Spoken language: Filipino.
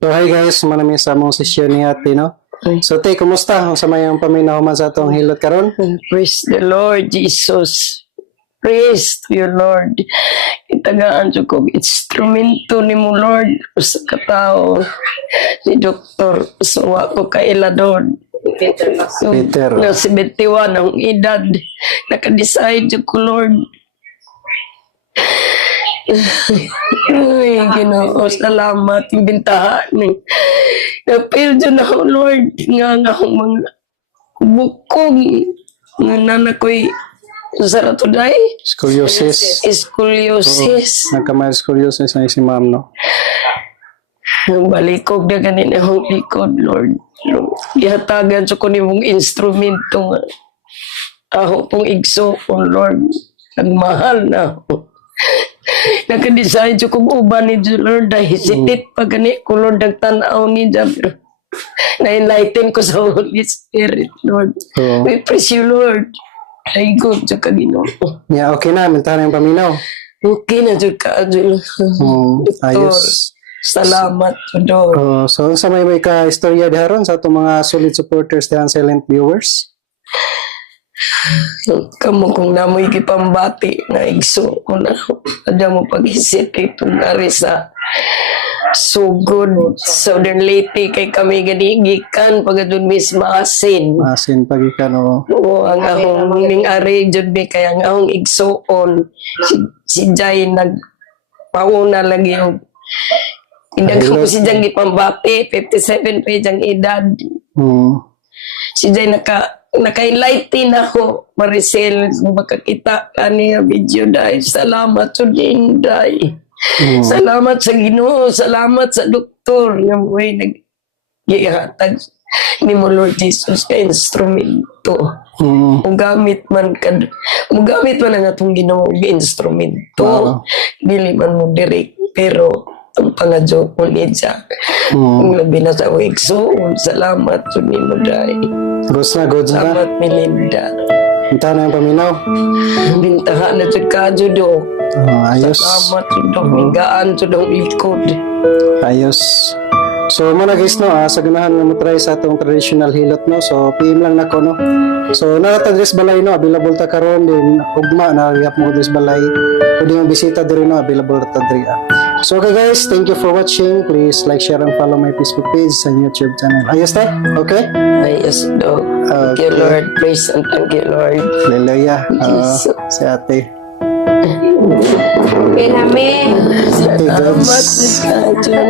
So hi guys, manami sa mong session ni Ate, no? So Tay, kumusta? Ang sama yung paminahuman sa atong hilot karon? Praise the Lord Jesus. Praise to you, Lord. Itagaan ko kong instrumento ni mo, Lord, sa katao. Si Doktor, suwa ko kaila doon. Peter. Na 71 ang edad. Naka-decide ko, Lord. Ay, Ginoo, salamat. Yung bintahan. Napil dyan ako, Lord. Nga akong mga bukog. Nga nanakoy sa ratoday. Scoliosis. Scoliosis. Nagkamay scoliosis na si ma'am, no? Balikog na ganin akong likod, Lord. Ihatagan sa ko ni mong instrumento nga. Ako pong igso ko, Lord. Nagmahal na ako. Nakadesign sa kong uban ni Diyos, Lord. Hesitate pa gani ko, Lord. Nagtanaw ni Diyos. Na-enlighten ko sa Holy Spirit, Lord. We praise you, Lord. Ay, God, sa Ginoo. Yeah, okay na. Mintahan yung paminaw. Okay na, Diyos ka, Diyos. Ayos. Salamat, Lord. So, sa may ka-istorya diharon sa itong mga solid supporters dihan silent viewers? Kamu kung namoy gipambati na igso ko na ada mo pag-isip itong nari sa sugod Southern Leyte kay kami ganigikan pag doon mismo asin. Asin pagikan, o. Oo, ang ahong ning ari jud mi kay ang ahong igsoon si Jay nagpauna lagi og indang ko si Jay gipambati 57 pa jang edad. Si Jay naka-enlighten ako, Maricel, makakita ka niya video dahil salamat sa Dinday. Salamat sa Ginoo, salamat sa doktor na mo'y nag-ihatag ni mo Lord Jesus ka instrumento. Mugamit man ang atong Ginoo instrumento. Dili man mo direct, pero ang pangadyo ko niya. Ang labi na sa wigso, salamat sa nimo dahil. Goods na, goods na. Salamat, Melinda. Mintahan na yung paminaw. Bintahan na sa kadyo do. Ayos. Salamat sa dong higaan sa dong likod. Ayos. So, muna guys, no, sa ganahan nga mo try sa atong traditional hilot, no? So, PM lang nako, no? So, nakatadres balay, no? Available ta karon din. Ugma, nakagap mo adres balay. Pwede yung bisita diri, no? Available ta diri. So, okay guys, thank you for watching. Please like, share, and follow my Facebook page and YouTube channel. Ayos tayo? Okay? Yes, do. Thank you, Lord. Praise and thank you, Lord. Hallelujah. Jesus. Si ate. Okay namin. Ate, Salamat Gods. sa kadyo.